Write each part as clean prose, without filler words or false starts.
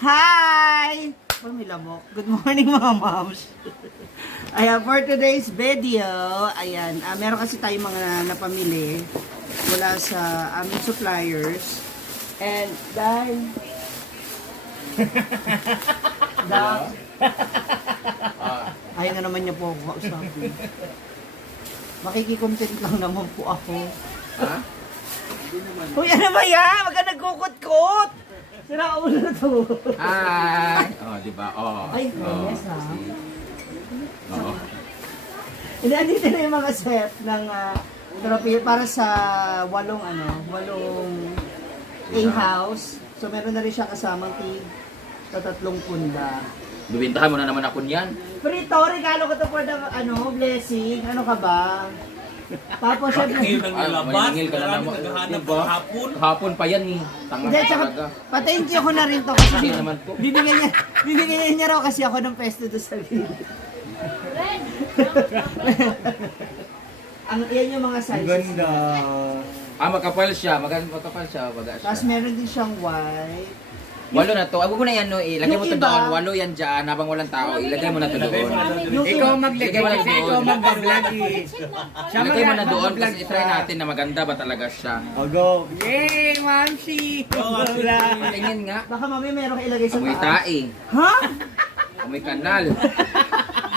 Hi! Pamilamok. Good morning mga moms. Ayan, for today's video, ayan, meron kasi tayong mga napamili mula sa aming suppliers. And dahil ayaw na naman niya po ako kausapin. Makikikontent lang naman po ako. Ha? Uy, ano ba yan? Wag ka nagkukot-kot! Sira ulo na to. Hi! Oh, di ba? Oh. Ay, yes ha. Oo. Hindi, andito na yung mga set ng trophy para sa walong A-house. So, meron na rin siya kasamang tig sa 3 punda. Bibintahan mo na naman ako niyan. Prito, regalo ko to for the, blessing. Ano ka ba? Tapos, syempre, Maningil ka na naman. Diba? Hapon pa yan eh. Tanga hindi, ka tsaka, talaga. pa-thank you ko na rin to kasi Hindi naman po. bibigyan niya raw kasi ako ng pesto doon sa video. Yan yung mga sizes. Ganda. Makapal siya. Makapal siya. Baga siya. Tapos meron din siyang white. 8 na to. Huwag mo na yan, no. Ilagay mo Yung to iba- doon. 8 yan dyan. Habang walang tao. Ilagay mo na to doon. Yung Ikaw iba- mag-vlog, ikaw mag-vlog eh. Siya Ilagay mo na doon. mag-vlog Kasi itry natin na maganda ba talaga siya. O go. Yay, Mamsi! Tingin nga. Baka mami meron ka ilagay sa Amoy taas. tae. Ha? Amoy kanal.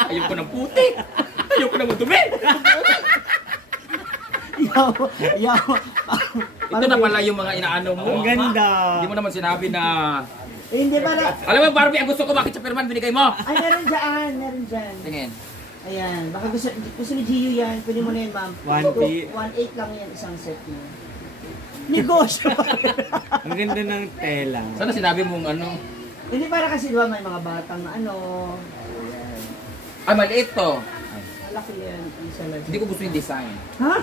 Ayoko ng puti. Ayoko ng dumi. Yaw. Ito na pala yung mga inaano mo. Ang ganda. Hindi mo naman sinabi na... Hindi pala. Alam mo, Barbie, ang gusto ko, bakit sa Perman binigay mo? Ay, meron dyan. Tingin. Ayan. Baka gusto ni Gio yan. Pwede mo na yan, ma'am. 1.8 lang yan, isang set niya. Negosyo. Ang ganda ng tela. Sana sinabi mong ano? Hindi para kasi diba may mga batang ano. Ay, maliit to. Malaki yan. Isa lang. Hindi ko gusto yung design. Ha?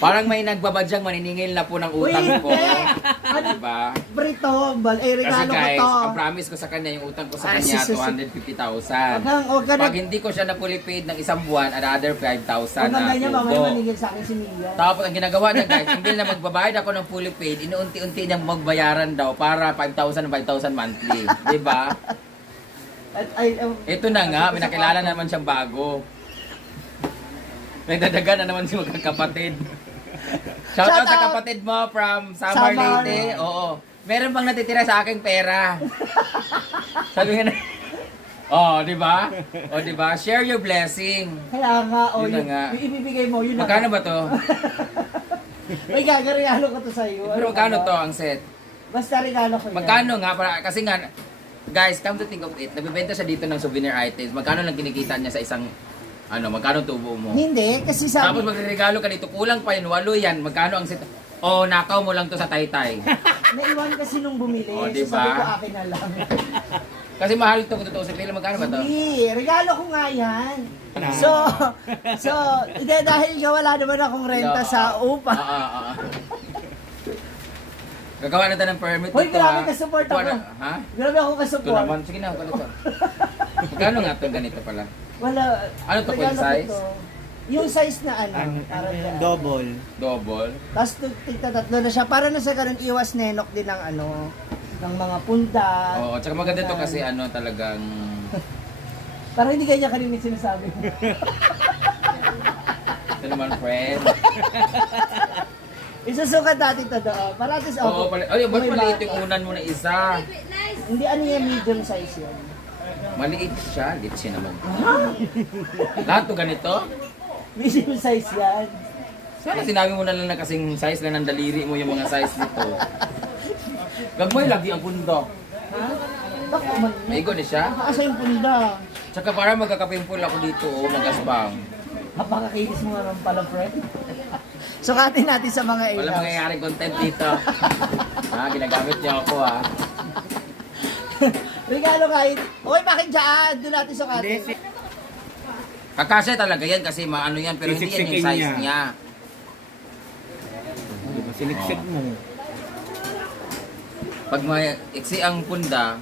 Parang may nagbabadyang maniningil na po ng utang Uy, ko. hindi. Ano? Diba? Brito, Kasi regalo ko guys, to. ang promise ko sa kanya, yung utang ko sa Ay, kanya, sus- 250,000. Huwag ka Pag hindi ko siya na-fully paid ng isang buwan, another 5,000 Huwag na ganyan, mamaya tubo. manigil sa akin si Mia. Tapos ang ginagawa niya guys, hindi na magbabayad ako ng fully paid, inuunti-unti niyang magbayaran daw para 5,000 monthly. Diba? Ito na nga, may nakilala na naman siyang bago. Nagdadagan na naman si magkakapatid. Shoutout Shout sa out! kapatid mo from Samar Samar. Leyte. Oo. Meron bang natitira sa aking pera? Sabi nga na. Di ba? Di ba? Share your blessing. Kaya nga, Yun na nga. yung ibibigay mo, yun na Magkano nga. ba to? May gagaregalo ko to sa'yo. Pero Ano magkano ka ba? to ang set? Basta regalo ko yan. Magkano nga? Kasi nga, guys, come to think of it, nabibenta siya dito ng souvenir items. Magkano lang kinikita niya sa isang, magkano tubo mo? Hindi, kasi sabi... Tapos magregalo ka dito, kulang pa yun, 8 yan. Magkano ang set? Nakaw mo lang to sa Taytay. Naiwan kasi nung bumili. Oh, So diba? sabi ko akin na lang. Kasi mahal to, kung totoo sa pila, magkano ba to? Hindi, regalo ko nga yan. So, hindi, dahil nga wala naman akong renta sa upa. Gagawa na tayo ng permit Hoy, dito, grabe ha? ka-support ako. Ha? Grabe ako Ito ka-support. naman, sige na, ganito. Magkano nga itong ganito pala? Wala. Ano to, regalo ko size? to. Yung size na para dyan. Double. Double? Tapos tigta-tatlo na siya. Para na sa ganun, iwas nenok din ng ng mga punta. Oo, tsaka maganda to kasi talagang... Para hindi ganyan kanina sinasabi. Ito naman, friend. Isusukat natin ito doon. Para at least Oo, pala. Ay, ba't may maliit bata. yung unan mo na isa? Hindi, yan, medium size yan. Maliit siya. Litsi naman. Lahat to ganito? Medium size yan. Sana sinabi mo na lang na kasing size lang ng daliri mo yung mga size nito. Gagmay lagi ang pundo. Ha? Bako man. Maigo ni siya. Asa yung punda? Tsaka para magkakapimpul ako dito, magaspang. Napakakinis mo nga pala, friend. Sukatin natin sa mga Wala ilaws. mangyayaring content dito. Ginagamit niyo ako Regalo kahit. Okay, bakit dyan? Doon natin sukatin. Kakasya talaga yan kasi maano yan, pero hindi yan yung Sisiksikin size niya. Di ba, siniksik mo. Pag may iksi ang punda,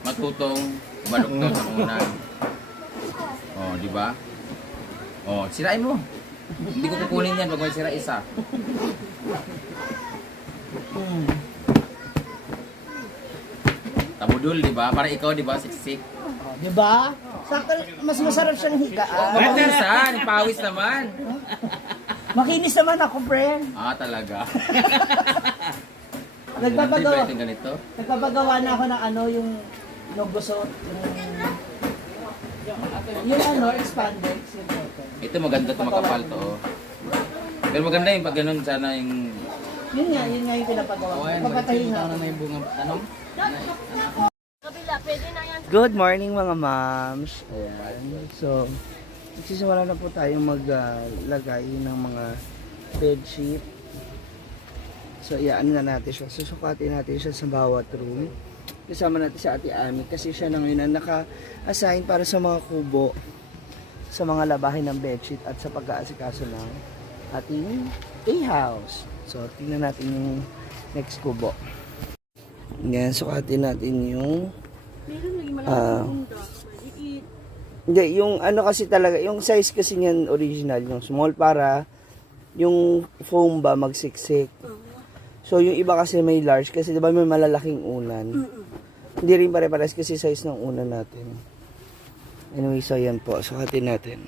matutong baluktot ang unan. Di ba? Sirain mo. Hindi ko kukunin yan pag may sira isa. Tabudol, di ba? Para ikaw, di ba? Siksik. Oh, di ba? Sakto, mas masarap siyang higaan. Mapawisan, pawis naman. Makinis naman ako, friend. Ah, talaga. Nagpapagawa, Hindi ganito. nagpapagawa na ako ng ano, yung nogosot, yung ano, expandex. Yung cotton. Ito maganda to, makapal to. oh. Pero maganda yung pag ganun, sana yung... Yun nga yung pinapagawa. Papatayin na ako. may bunga, ano? Good morning mga moms. Ayan. So, magsisimula na po tayo maglagay ng mga bedsheet. So, iaan na natin siya. Susukatin natin siya sa bawat room. Kasama natin si Ate Ami kasi siya na ngayon ang naka-assign para sa mga kubo, sa mga labahin ng bedsheet at sa pag-aasikaso ng ating A-house. So, tingnan natin yung next kubo. Yan, sukatin natin yung hindi, yung ano kasi talaga, yung size kasi niyan original, yung small para yung foam ba magsiksik. So yung iba kasi may large kasi 'di ba may malalaking unan. Hindi rin pare-pares kasi size ng unan natin. Anyway, so yan po, sukatin natin.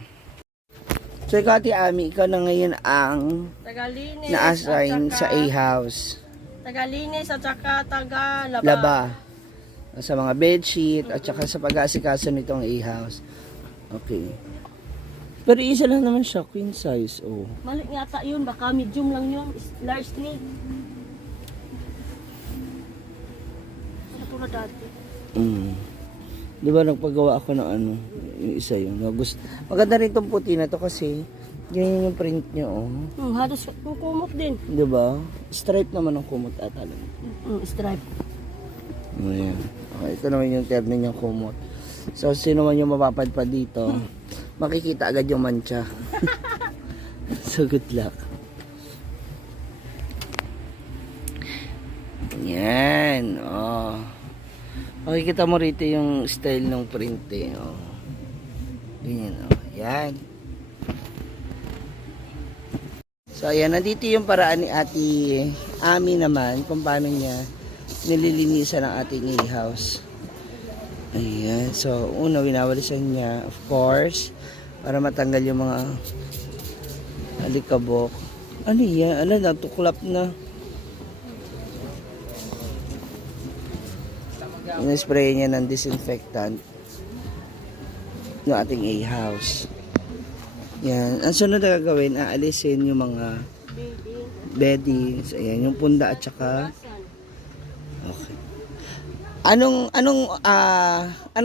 So ikaw Ate Ami, ikaw na ngayon ang Tagalinis na-assign at sa saka- A-house. Tagalinis at saka taga-laba. Laba. Sa mga bedsheet at saka sa pag-aasikaso nitong A-house. Okay. Pero isa lang naman siya, queen size. Oh. Mali nga ata yun, baka medium lang yun. Large ni. Ano po na dati? Di ba nagpagawa ako ng ano, yung isa yun. Gusto. Maganda rin tong puti na to kasi ganyan yung print niya, oh. Halos kukumot din. Di ba? Stripe naman ang kumot ata lang. Stripe. Ayan. Okay, ito naman yung terno niyang kumot. So, sino man yung mapapadpad dito, makikita agad yung mancha. So, good luck. Yan. Oh. Makikita mo rito yung style ng print eh. Oh. Ganyan. Oh. Yan. So, ayan. Nandito yung paraan ni Ate Ami naman kung paano niya nililinisan ang ating A-house. Ayan. So, una, winawalisan niya, of course, para matanggal yung mga alikabok. Ano yan? Ano na? Tuklap na. In-spray niya ng disinfectant ng ating A-house. Yan. Ang sunod na gagawin, aalisin yung mga beddings. Ayan, yung punda at saka okay. Anong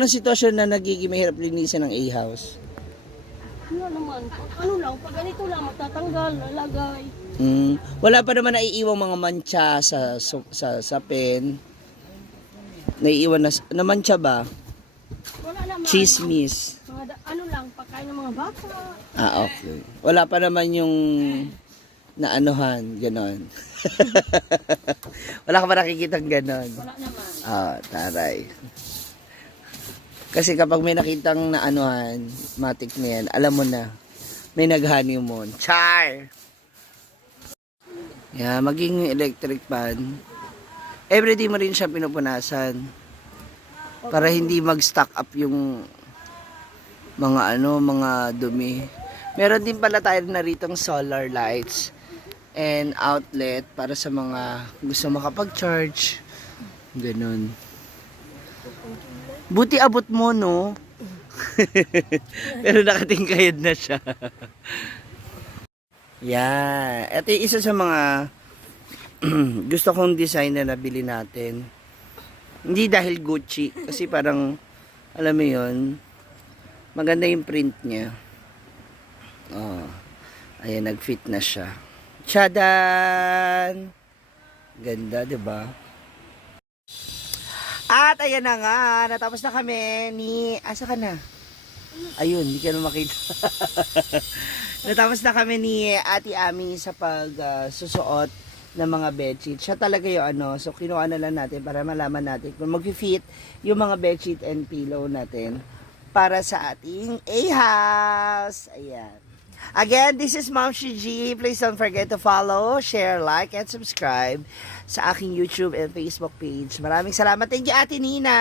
sitwasyon na nagiging mahirap linisan ng A-house? Ano naman? Ano lang, pag ganito lang, matatanggal, lalagay. Wala pa naman naiiwang mga mancha sa pen. Naiiwan na mancha ba? Wala naman. Chismis. Ano lang, pagkain ng mga bata. Ah, okay. Wala pa naman yung naanuhan, ganon. Wala ka pa nakikitang ganon. Wala naman. Ah, taray. Kasi kapag may nakitang naanuhan, matik na yan, alam mo na, may nag-honeymoon. Char! Yeah, maging electric fan. Everyday mo rin siya pinupunasan. Para hindi mag-stock up yung mga mga dumi. Meron din pala tayo na ritong solar lights and outlet para sa mga gusto makapag-charge. Ganun. Buti abot mo, no? Pero nakatingkayad na siya. Yeah. Ito yung isa sa mga gusto kong design na nabili natin. Hindi dahil Gucci. Kasi parang, alam mo yun, maganda yung print niya. Oh. Ayan, nag-fit na siya. Tchadan! Ganda, diba? At ayan na nga, natapos na kami ni... Asa ka na? Ayun, hindi ka na makita. Natapos na kami ni Ate Ami sa pagsusuot ng mga bedsheet. Siya talaga yung ano, so kinuha na lang natin para malaman natin kung mag-fit yung mga bedsheet and pillow natin para sa ating A-house. Ayan. Again, this is Ma'am Shi G. Please don't forget to follow, share, like, and subscribe sa aking YouTube and Facebook page. Maraming salamat. Thank you, Ate Nina.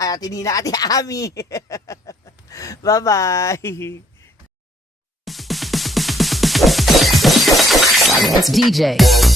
Ay, Ate Nina, Ate Ami. Bye-bye. It's DJ.